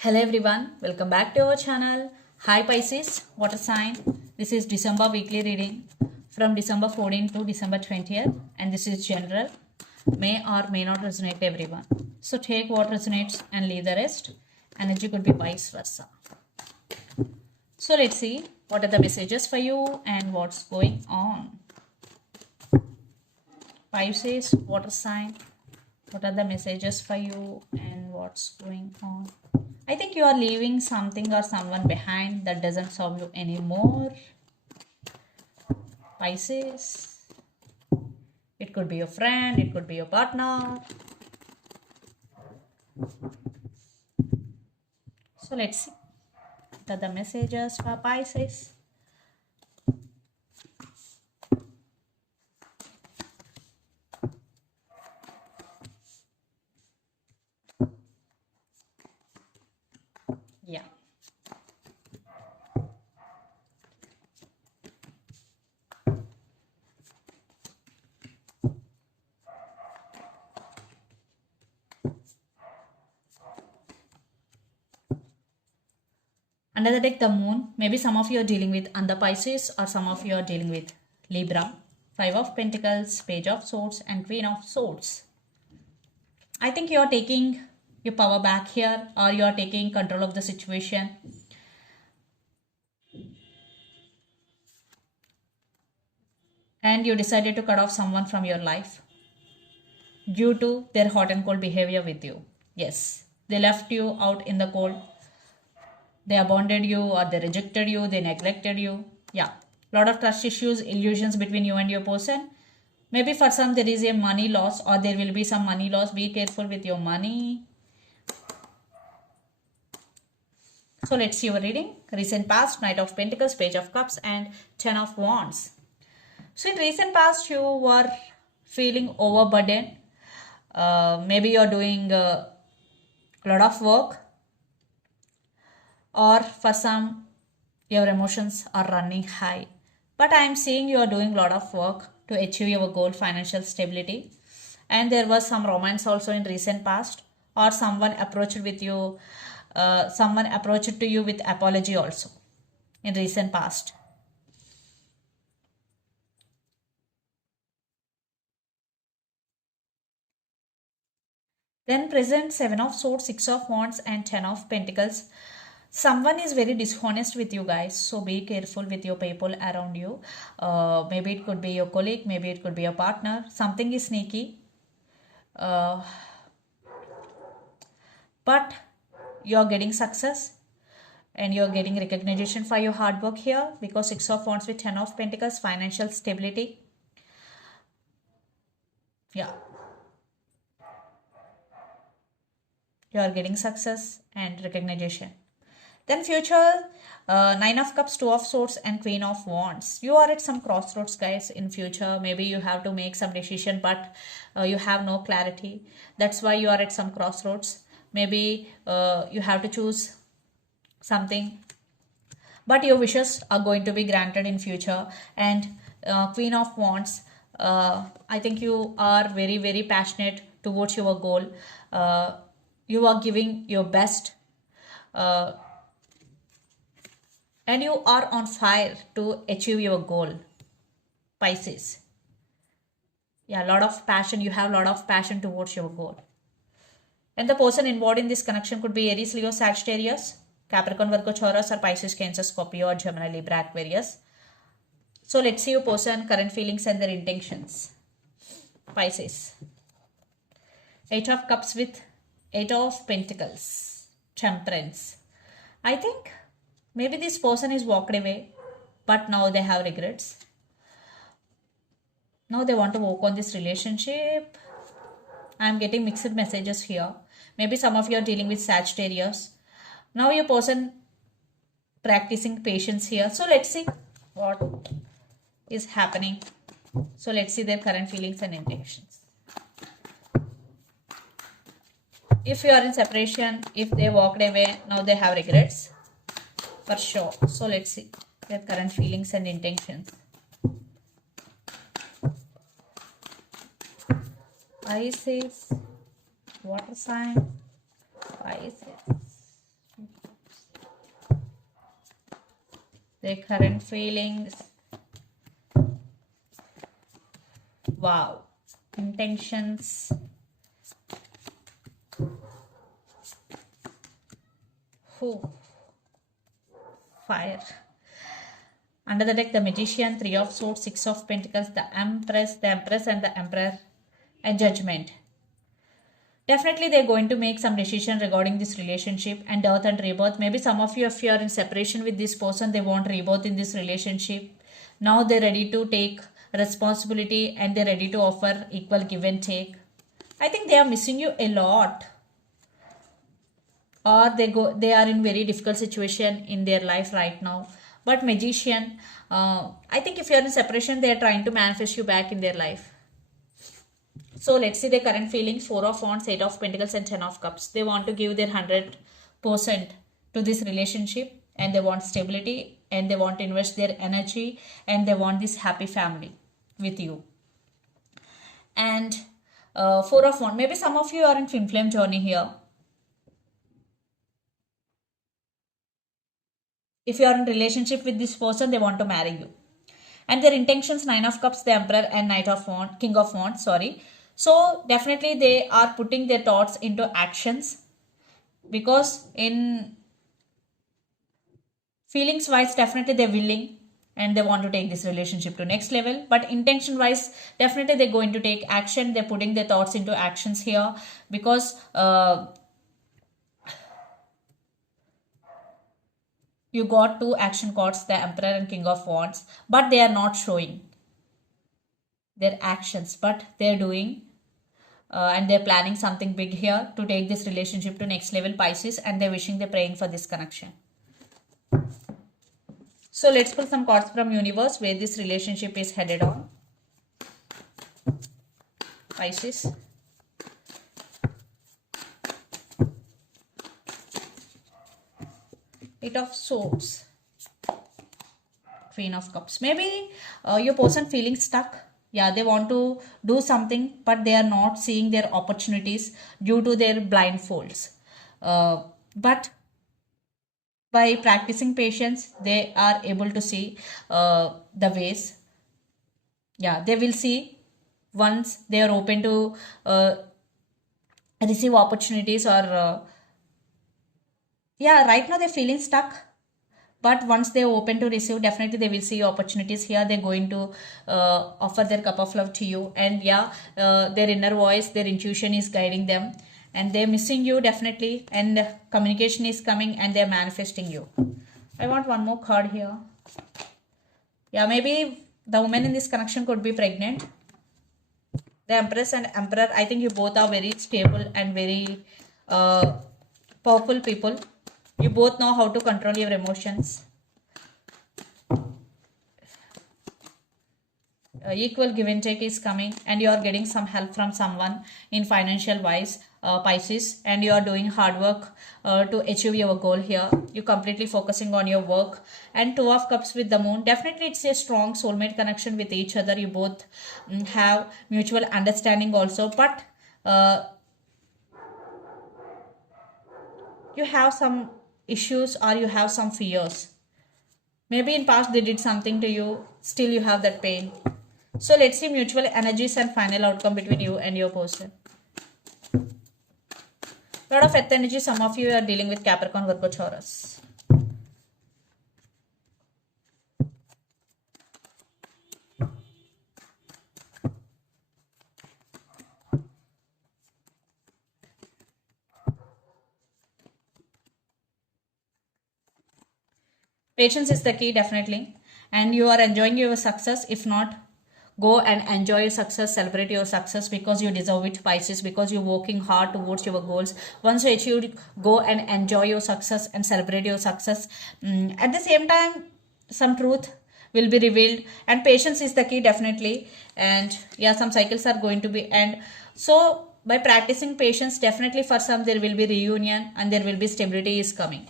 Hello everyone, welcome back to our channel. Hi Pisces, water sign. This is December weekly reading from December 14th to December 20th, and this is general. May or may not resonate everyone. So take what resonates and leave the rest. Energy could be vice versa. So let's see what are the messages for you and what's going on. Pisces, water sign. What are the messages for you and what's going on? I think you are leaving something or someone behind that doesn't serve you anymore. Pisces. It could be your friend, it could be your partner. So let's see. What are the messages for Pisces? Yeah. Under the deck, the moon. Maybe some of you are dealing with under Pisces or some of you are dealing with Libra. Five of Pentacles, Page of Swords and Queen of Swords. I think you are taking your power back here or you are taking control of the situation. And you decided to cut off someone from your life due to their hot and cold behavior with you. Yes, they left you out in the cold. They abandoned you or they rejected you, they neglected you. Yeah, lot of trust issues, illusions between you and your person. Maybe for some there is a money loss or there will be some money loss. Be careful with your money. So let's see your reading. Recent past, Knight of Pentacles, Page of Cups and Ten of Wands. So in recent past you were feeling overburdened. Maybe you're doing a lot of work, or for some your emotions are running high, but I am seeing you are doing a lot of work to achieve your goal, financial stability. And there was some romance also in recent past, or someone approached with you, someone approached to you with apology also in recent past. Then present, Seven of Swords, Six of Wands and Ten of Pentacles. Someone is very dishonest with you guys, so be careful with your people around you. Maybe it could be your colleague, maybe it could be your partner. Something is sneaky, uh, but you're getting success and you're getting recognition for your hard work here, because Six of Wands with Ten of Pentacles, financial stability. Yeah, you are getting success and recognition. Then future, Nine of Cups, Two of Swords and Queen of Wands. You are at some crossroads guys in future. Maybe you have to make some decision, but you have no clarity. That's why you are at some crossroads. Maybe you have to choose something, but your wishes are going to be granted in future. And Queen of Wands, I think you are very very passionate towards your goal. You are giving your best, uh, and you are on fire to achieve your goal, Pisces. Yeah, a lot of passion. You have a lot of passion towards your goal. And the person involved in this connection could be Aries, Leo, Sagittarius, Capricorn, Virgo, Taurus, or Pisces, Cancer, Scorpio, or Gemini, Libra, Aquarius. So let's see your person, current feelings and their intentions. Pisces. Eight of Cups with Eight of Pentacles. Temperance. I think maybe this person is walked away, but now they have regrets. Now they want to work on this relationship. I'm getting mixed messages here. Maybe some of you are dealing with Sagittarius. Now your person practicing patience here. So let's see what is happening. So let's see their current feelings and intentions. If you are in separation, if they walked away, now they have regrets for sure. So let's see their current feelings and intentions. Pisces, water sign, Pisces. their current feelings. Wow. Intentions. Who? Fire. Under the deck, the Magician, Three of Swords, Six of Pentacles, the Empress and the Emperor, and Judgment. Definitely they're going to make some decision regarding this relationship and death and rebirth. Maybe some of you, if you are in separation with this person, they want rebirth in this relationship. Now they're ready to take responsibility and they're ready to offer equal give and take. I think they are missing you a lot. Or they are in very difficult situation in their life right now. But Magician, I think if you're in separation, they are trying to manifest you back in their life. So let's see their current feelings. 4 of Wands, 8 of Pentacles and 10 of Cups. They want to give their 100% to this relationship and they want stability and they want to invest their energy and they want this happy family with you. And 4 of Wands. Maybe some of you are in twin flame journey here. If you are in relationship with this person, they want to marry you. And their intentions, 9 of Cups, the Emperor and King of Wands, sorry. So definitely they are putting their thoughts into actions, because in feelings wise, definitely they're willing and they want to take this relationship to next level. But intention wise, definitely they're going to take action. They're putting their thoughts into actions here, because you got 2 action cards, the Emperor and King of Wands, but they are not showing their actions, but they're doing and they're planning something big here to take this relationship to next level, Pisces, and they're wishing, they're praying for this connection. So let's pull some cards from universe where this relationship is headed on. Pisces. Eight of Swords. Queen of Cups. Maybe your person feeling stuck. Yeah, they want to do something, but they are not seeing their opportunities due to their blindfolds. But by practicing patience, they are able to see the ways. Yeah, they will see once they are open to receive opportunities, or yeah, right now they're feeling stuck. But once they open to receive, definitely they will see opportunities here. They're going to offer their cup of love to you. And yeah, their inner voice, their intuition is guiding them. And they're missing you definitely. And communication is coming and they're manifesting you. I want one more card here. Yeah, maybe the woman in this connection could be pregnant. The Empress and Emperor, I think you both are very stable and very powerful people. You both know how to control your emotions. Equal give and take is coming, and you are getting some help from someone in financial wise, Pisces, and you are doing hard work to achieve your goal here. You're completely focusing on your work. And 2 of Cups with the Moon, definitely it's a strong soulmate connection with each other. You both have mutual understanding also, but you have some issues or you have some fears. Maybe in past they did something to you, still you have that pain. So let's see mutual energies and final outcome between you and your person. Lot of earth energy, some of you are dealing with Capricorn, Virgo, Taurus. Patience is the key, definitely. And you are enjoying your success. If not, go and enjoy your success, celebrate your success, because you deserve it, Pisces, because you're working hard towards your goals. Once you achieve, go and enjoy your success and celebrate your success. At the same time, some truth will be revealed, and patience is the key, definitely. And yeah, some cycles are going to be end. So by practicing patience, definitely for some there will be reunion and there will be stability is coming.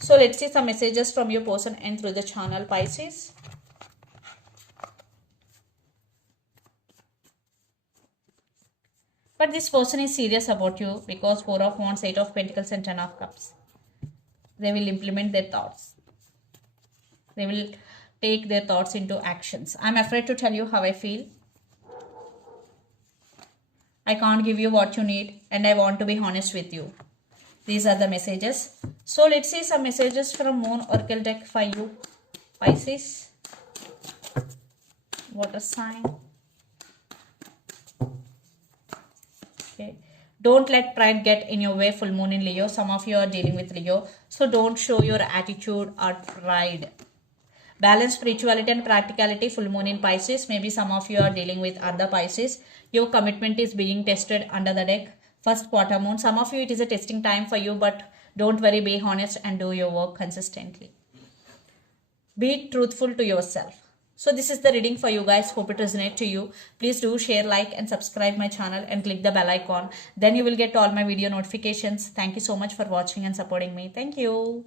So let's see some messages from your person and through the channel, Pisces. But this person is serious about you, because 4 of Wands, 8 of Pentacles and 10 of Cups. They will implement their thoughts. They will take their thoughts into actions. I'm afraid to tell you how I feel. I can't give you what you need, and I want to be honest with you. These are the messages. So let's see some messages from Moon Oracle deck for you, Pisces, water sign. Okay. Don't let pride get in your way, full moon in Leo. Some of you are dealing with Leo, so don't show your attitude or pride. Balance spirituality and practicality, full moon in Pisces. Maybe some of you are dealing with other Pisces. Your commitment is being tested under the deck. First quarter moon. Some of you, it is a testing time for you, but don't worry, be honest and do your work consistently. Be truthful to yourself. So this is the reading for you guys. Hope it resonates to you. Please do share, like and subscribe my channel and click the bell icon. Then you will get all my video notifications. Thank you so much for watching and supporting me. Thank you.